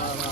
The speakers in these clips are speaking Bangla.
আসসালামু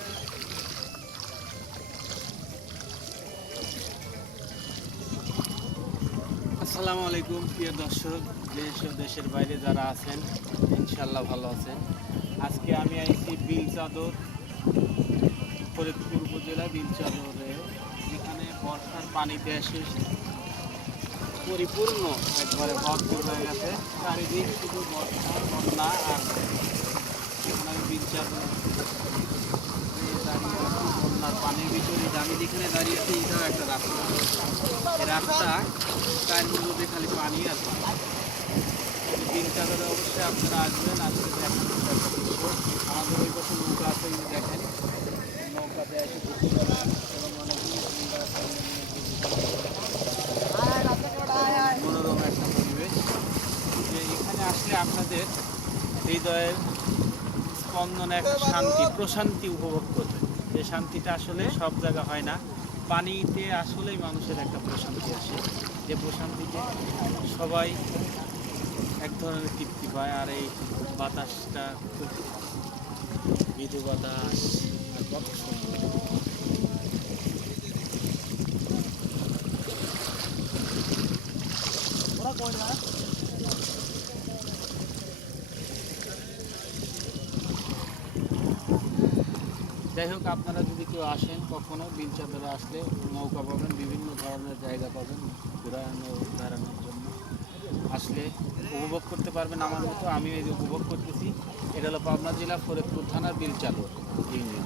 আসসালামু আলাইকুম, প্রিয় দর্শক, দেশ ও দেশের বাইরে যারা আছেন ইনশাল্লাহ ভালো আছেন। আজকে আমি আইছি বিল চাদর ফরিদপুর উপজেলা বিল চাদরে এখানে বর্ষার পানিতে এসে পরিপূর্ণ, একবারে ভরপুর হয়ে গেছে। চারিদিক শুধু বর্ষা, বন্যা আর এখন আমি বিল চাদর দাঁড়িয়ে আছি বন্যার পানির ভিতরে আমি যেখানে দাঁড়িয়ে আছি এটাও একটা রাস্তা। রাস্তা তার মধ্যে খালি পানি আর চাদরে অবশ্যই আপনারা আসবেন, আসলে দেখেন আমাদের ওই পাশে নৌকা আছে দেখেন নৌকাতে এসে এবং পারবেন। মনোরম একটা পরিবেশ। যে এখানে আসলে আপনাদের হৃদয়ের স্পন্দনে, একটা শান্তি, প্রশান্তি উপভোগ করবেন যে শান্তিটা আসলে সব জায়গা হয় না। পানিতে আসলেই মানুষের একটা প্রশান্তি আসে। যে প্রশান্তিতে সবাই এক ধরনের তৃপ্তি পায়, আর এই বাতাসটা খুব মৃদু বাতাস আর কত সুন্দর। যাই হোক, আপনারা যদি কেউ আসেন কখনো বিল চাদরে আসলে নৌকা পাবেন, বিভিন্ন ধরনের জায়গা পাবেন, ঘোরানো, বেড়ানোর জন্য। আসলে উপভোগ করতে পারবেন আমার মতো আমি এই উপভোগ করতেছি। এটা হলো পাবনা জেলা ফরিদপুর থানার বিল চাদর ইউনিয়ন